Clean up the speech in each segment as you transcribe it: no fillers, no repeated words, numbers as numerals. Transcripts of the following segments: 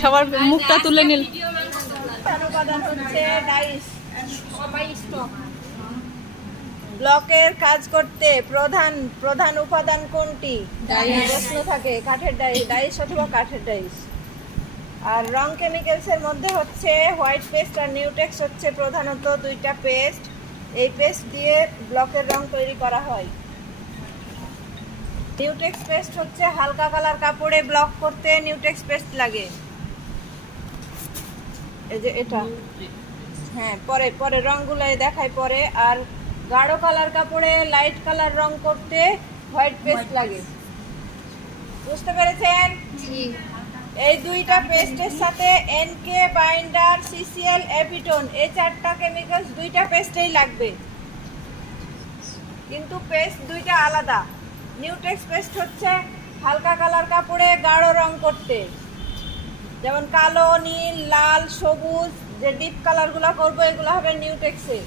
সবার মুখটা তুলে নিল। উপাদান হচ্ছে ডাইস। ব্লকের কাজ করতে প্রধান প্রধান উপাদান কোনটি? প্রশ্ন থাকে কাঠের ডাইস, ডাইস অথবা কাঠের ডাইস। আর রং কেমিক্যালসের মধ্যে হচ্ছে হোয়াইট পেস্ট আর নিউটেক্স হচ্ছে প্রধানত দুইটা পেস্ট। এই পেস্ট দিয়ে ব্লকের রং তৈরি করা হয়। নিউটেক্স পেস্ট হচ্ছে হালকা কালার কাপড়ে ব্লক করতে নিউটেক্স পেস্ট লাগে। এই যে এটা, হ্যাঁ পরে পরে রংগুলাই দেখায় পরে। আর গাঢ় কালার কাপড়ে লাইট কালার রং করতে হোয়াইট পেস্ট লাগে। বুঝতে পেরেছেন? এই দুইটা পেস্টের সাথে এনকে, বাইন্ডার, সিসিএল, এপিটোন, এই চারটা কেমিক্যালস দুইটা পেস্টেই লাগবে, কিন্তু পেস্ট দুইটা আলাদা। নিউটেক্স পেস্ট হচ্ছে হালকা কালার কাপড়ে গাঢ় রং করতে, যেমন কালো, নীল, লাল, সবুজ, যে ডিপ কালারগুলো করবো এগুলো হবে নিউটেক্সে।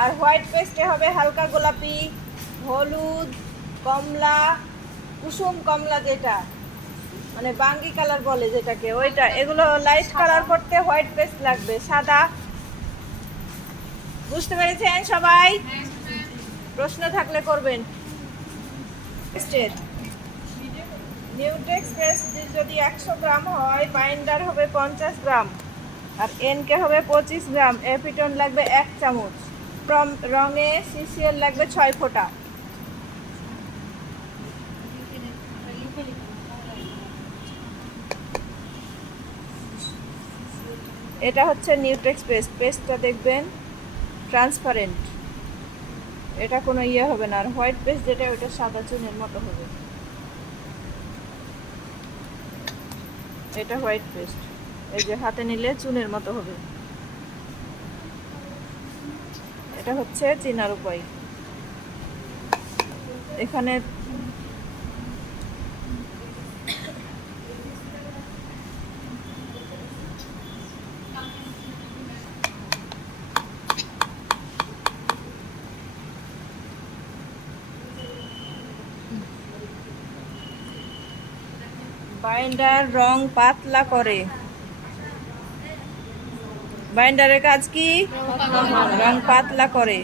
আর হোয়াইট পেস্টে হবে হালকা গোলাপি, হলুদ, কমলা, কুসুম কমলা, যেটা মানে বাঙ্গি কালার বলে যেটাকে, ওইটা। এগুলো লাইট কালার করতে হোয়াইট পেস্ট লাগবে, সাদা। বুঝতে পেরেছেন সবাই? প্রশ্ন থাকলে করবেন। পেস্টের নিউটেক্স পেস্ট যদি 100 গ্রাম হয়, বাইন্ডার হবে 50 গ্রাম, আর এনকে হবে 25 গ্রাম, এপিটোন লাগবে 1 চামচ, রঙে সিসিএল লাগবে 6 ফোঁটা। এটা হচ্ছে নিউটেক্স পেস্ট। পেস্টটা দেখবেন ট্রান্সপারেন্ট, এটা কোনো ইয়ে হবে না। আর হোয়াইট পেস্ট যেটা, ওটা সাদা চুনের মতো হবে। এটা হোয়াইট পেস্ট, এই যে হাতে নিলে চুনের মতো হবে। এটা হচ্ছে চেনার উপায়। এখানে বাইন্ডার রং পাতলা করে। বাইন্ডারের কাজ কি? রং পাতলা করে।